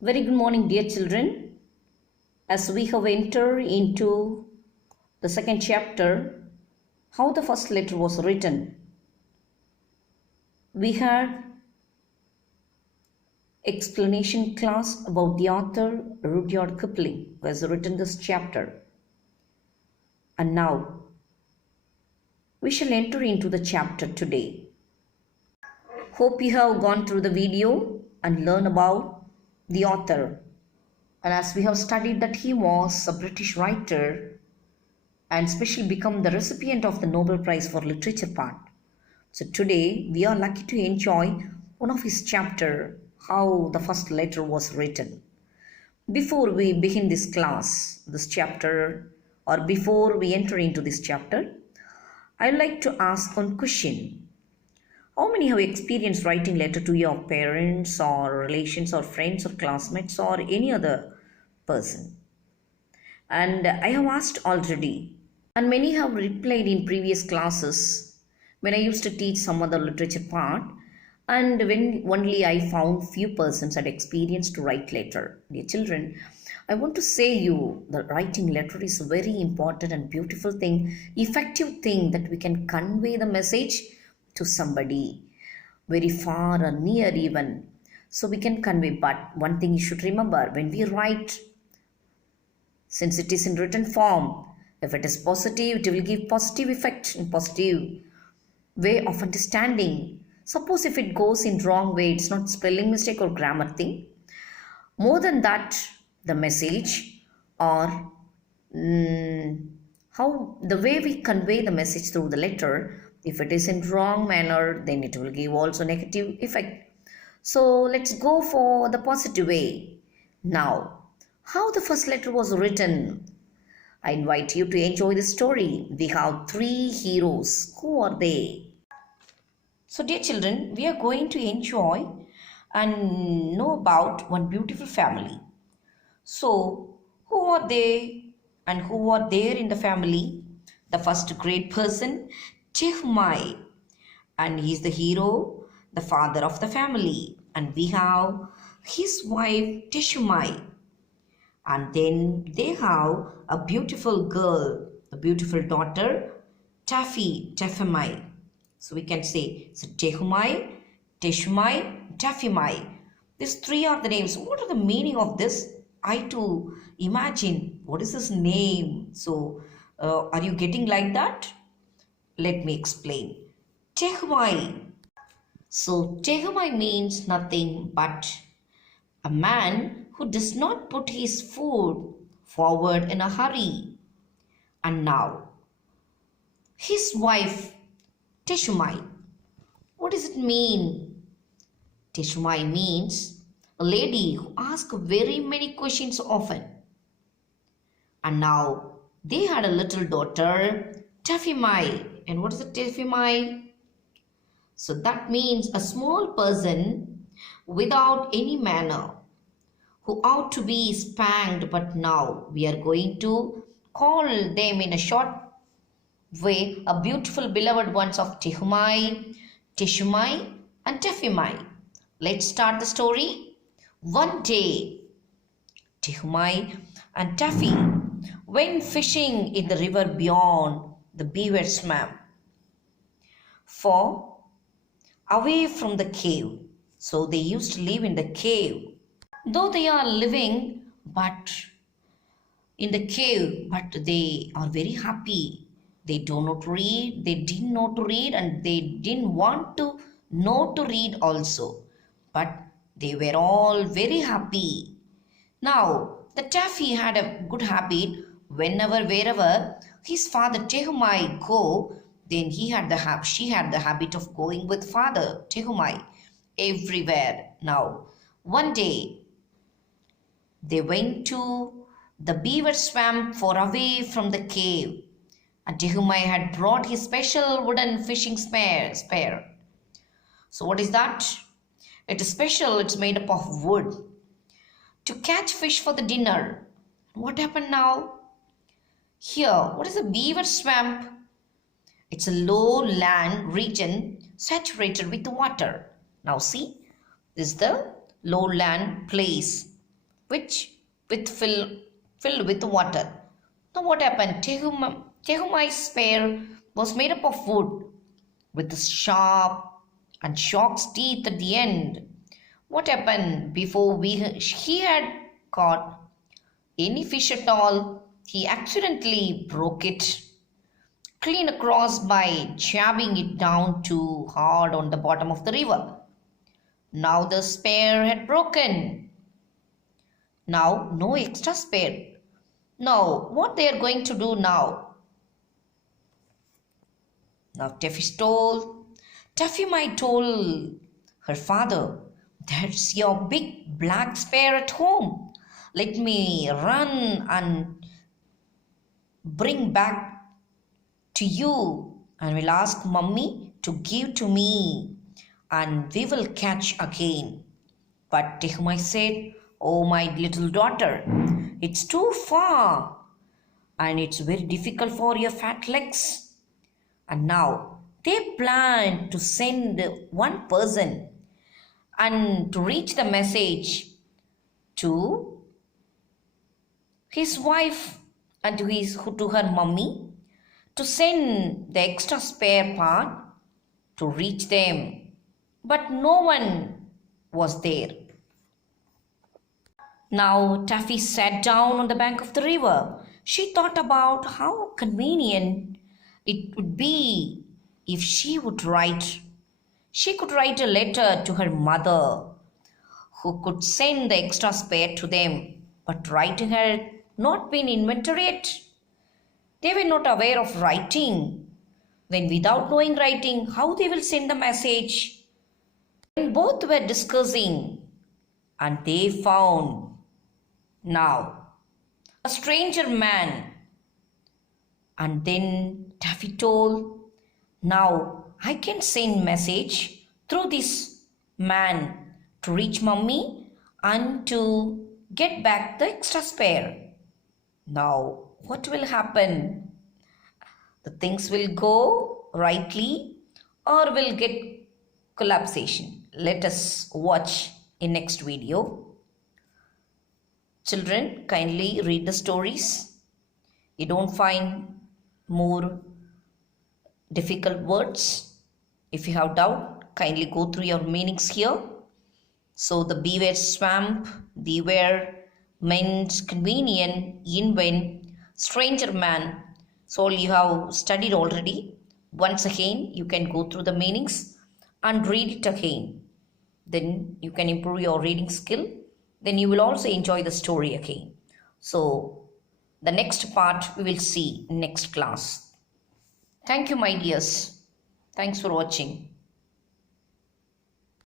Very good morning, dear children. As we have entered into the second chapter, how the first letter was written, we had explanation class about the author Rudyard Kipling, who has written this chapter. And now we shall enter into the chapter today. Hope you have gone through the video and learn about the author. And as we have studied that he was a British writer and especially become the recipient of the Nobel Prize for Literature part. So today we are lucky to enjoy one of his chapter, how the first letter was written. Before we begin this class, this chapter, or before we enter into this chapter, I'd like to ask one question. How many have experienced writing letter to your parents or relations or friends or classmates or any other person? And I have asked already, and many have replied in previous classes when I used to teach some other literature part, and when only I found few persons had experience to write letter. Dear children, I want to say you that writing letter is a very important and beautiful thing, effective thing that we can convey the message to somebody very far or near even. So we can convey, but one thing you should remember, when we write, since it is in written form, if it is positive, it will give positive effect and positive way of understanding. Suppose if it goes in wrong way, it's not spelling mistake or grammar thing. More than that, the message or how the way we convey the message through the letter, if it is in wrong manner, then it will give also negative effect. So let's go for the positive way. Now, how the first letter was written? I invite you to enjoy the story. We have three heroes. Who are they? So dear children, we are going to enjoy and know about one beautiful family. So who are they and who are there in the family? The first great person, Chehumai, and he is the hero, the father of the family. And we have his wife Teshumai. And then they have a beautiful girl, a beautiful daughter, Tefimai. So we can say, so Tehumai, Teshumai, Tefimai. These three are the names. What are the meaning of this? I too imagine what is this name. So are you getting like that? Let me explain. Tehumai. So Tehumai means nothing but a man who does not put his food forward in a hurry. And now, his wife, Teshumai. What does it mean? Teshumai means a lady who asks very many questions often. And now, they had a little daughter, Tefimai. And what is a Tefimai? So that means a small person without any manner, who ought to be spanked, but now we are going to call them in a short way a beautiful beloved ones of Tehumai, Teshumai, and Tefimai. Let's start the story. One day, Tehumai and Taffy went fishing in the river beyond the beaver swamp, for away from the cave. So they used to live in the cave. Though they are living but in the cave, but they are very happy. They do not read, they didn't know to read, and they didn't want to know to read also. But they were all very happy. Now, the Taffy had a good habit. Whenever, wherever his father Tehumai go, then she had the habit of going with father Tehumai everywhere. Now, one day they went to the beaver swamp far away from the cave, and Tehumai had brought his special wooden fishing spear. So what is that? It is special, it's made up of wood to catch fish for the dinner. What happened now? Here, what is a beaver swamp? It's a low land region saturated with water. Now see, this is the lowland place. which filled with water. Now what happened? Tehumai's spear was made up of wood with sharp and shark's teeth at the end. What happened before he had caught any fish at all? He accidentally broke it clean across by jabbing it down too hard on the bottom of the river. Now the spear had broken. Now no extra spear. Now what they are going to do now? Now Taffy might told her father, "That's your big black spear at home. Let me run and bring back to you, and will ask mummy to give to me, and we will catch again." But Tehumai said, "Oh, my little daughter, it's too far and it's very difficult for your fat legs." And now they plan to send one person and to reach the message to his wife and to her mummy to send the extra spare part to reach them. But no one was there. Now Taffy sat down on the bank of the river. She thought about how convenient it would be if she could write a letter to her mother who could send the extra spare to them. But writing had not been invented yet. They were not aware of writing. When without knowing writing, how they will send the message? When both were discussing, and they found now a stranger man. And then Taffy told, "Now I can send message through this man to reach mummy and to get back the extra spare." Now what will happen? The things will go rightly or will get collapsation. Let us watch in next video. Children, kindly read the stories. You don't find more difficult words. If you have doubt, kindly go through your meanings here. So the beware swamp, beware meant convenient, invent, stranger man. So all you have studied already. Once again, you can go through the meanings and read it again. Then you can improve your reading skill. Then you will also enjoy the story again. So the next part we will see in next class. Thank you, my dears. Thanks for watching.